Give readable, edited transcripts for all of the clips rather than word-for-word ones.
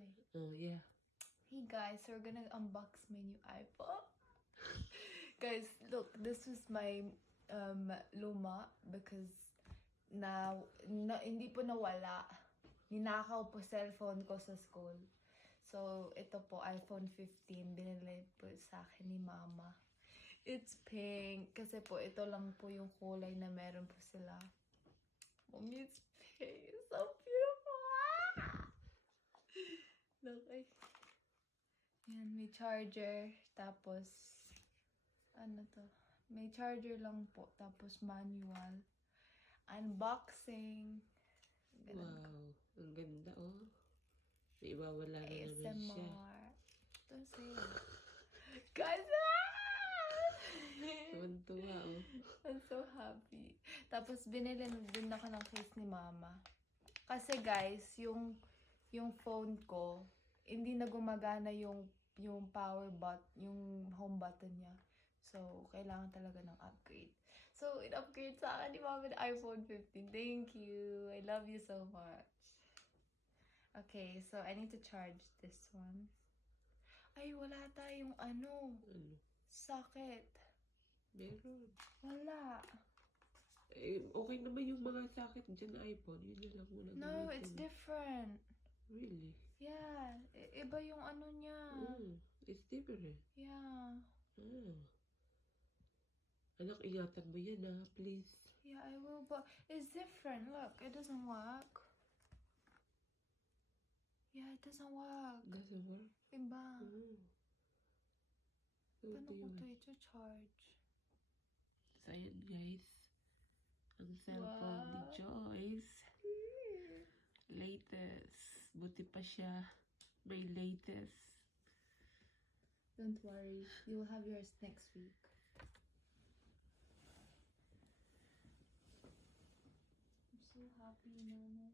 eh. Oh, yeah. Hey guys, so we're gonna unbox my new iPhone. Guys, look, this was my luma because hindi po nawala. Ninakaw po cellphone ko sa school. So, ito po, iPhone 15. Binili po sa akin ni Mama. It's pink. Kasi po, ito lang po yung kulay na meron po sila. Mommy, it's pink. It's so beautiful. Ah! Look, ay. Yan, may charger. Tapos, ano to? May charger lang po. Tapos, manual. Unboxing. Ganun. Wow. Ang ganda, oh. May iwawala na naman siya. ASMR. Don't say it. Guys, ah! Tuwan-tuwa, oh. I'm so happy. Tapos, binili din ako ng case ni Mama. Kasi guys, yung phone ko, hindi na gumagana yung power yung home button niya. So, kailangan talaga ng upgrade. So, in-upgrade sa akin ni Mama ng iPhone 15. Thank you. I love you so much. Okay, so I need to charge this one. Ay, wala tayong Ano? socket. Meron. Wala. Eh, okay naman yung mga sakit dyan na iPhone. Yun na lang muna No, gamitin. it's different. Really? Yeah, iba yung ano niya. It's different. Yeah. Anak, ingatan mo yan, ha? Please. Yeah, I will, but it's different. Look, it doesn't work. Yeah, it doesn't work. Doesn't work? Iba. So, Paano ko to i-charge? So, ayan, guys. Ang cellphone ni Joyce. Latest. Buti pa siya. May latest. Don't worry. You will have yours next week. I'm so happy, Mama.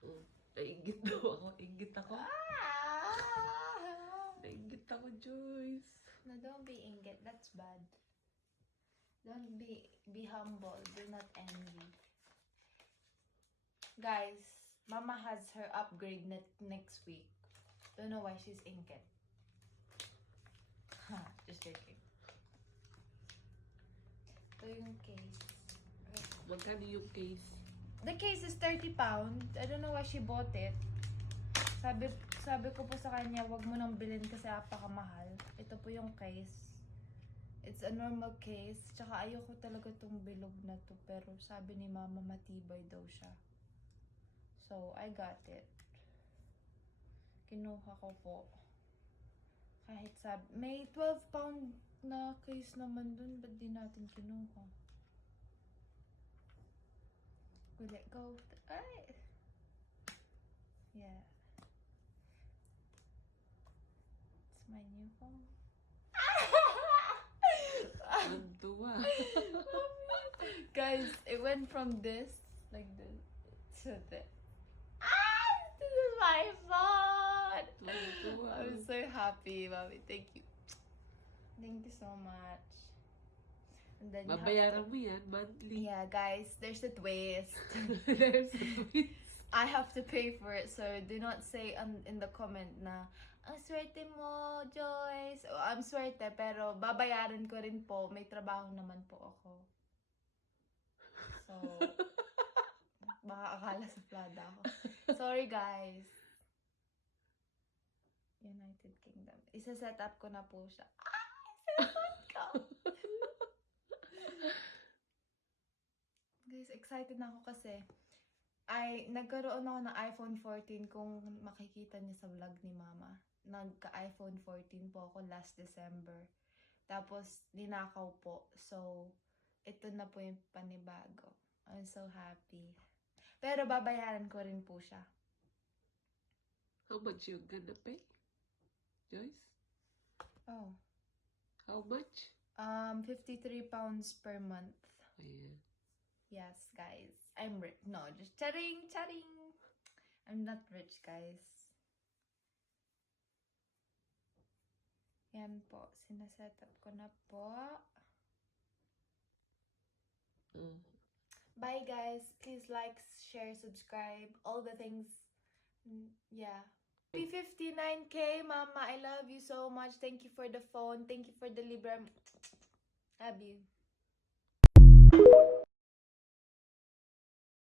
Oh, nainggit daw ako. Inggit ako. Nainggit ako, Joyce. No, don't be inggit. That's bad. Don't be humble. Do not envy. Guys, Mama has her upgrade next week. Don't know why she's inggit. Just joking. Ito yung case. Magkano yung case? The case is 30 pounds. I don't know why she bought it. Sabi ko po sa kanya, wag mo nang bilhin kasi apakamahal. Ito po yung case. It's a normal case. Tsaka ayoko talaga tong bilog na to. Pero sabi ni Mama, matibay daw siya. So, I got it. Kinuha ko po. Kahit may 12 pound na case naman dun. Ba't di natin kinuha? Will it go? Ay! Yeah. It's my new phone. Tuwa. Guys, it went from this, like this, to this. This is my phone! Tuwa. I'm so happy, Mommy. Thank you. Thank you so much. And then you have Babayaran mo yan, monthly. Yeah, guys, there's a twist. There's a twist. I have to pay for it, so do not say in the comment na, ang swerte mo, Joyce. Oh, I'm swerte, pero babayaran ko rin po. May trabaho naman po ako. So, baka akala suplada ako. Sorry, guys. United Kingdom. Isa-set up ko na po siya. Cellphone ko! Guys, excited na ako kasi nagkaroon ako ng iPhone 14 kung makikita niyo sa vlog ni Mama. Nagka-iPhone 14 po ako last December. Tapos, ninakaw po. So, ito na po yung panibago. I'm so happy. Pero babayaran ko rin po siya. How much you gonna pay? Joyce? Oh. How much? 53 pounds per month. Ayan. Yes, guys. I'm rich. No, just chatting. I'm not rich, guys. Yan po. Sinasetup ko na po. Bye, guys. Please like, share, subscribe. All the things Yeah. Happy 59K, Mama. I love you so much. Thank you for the phone. Thank you for the Libra. Love you.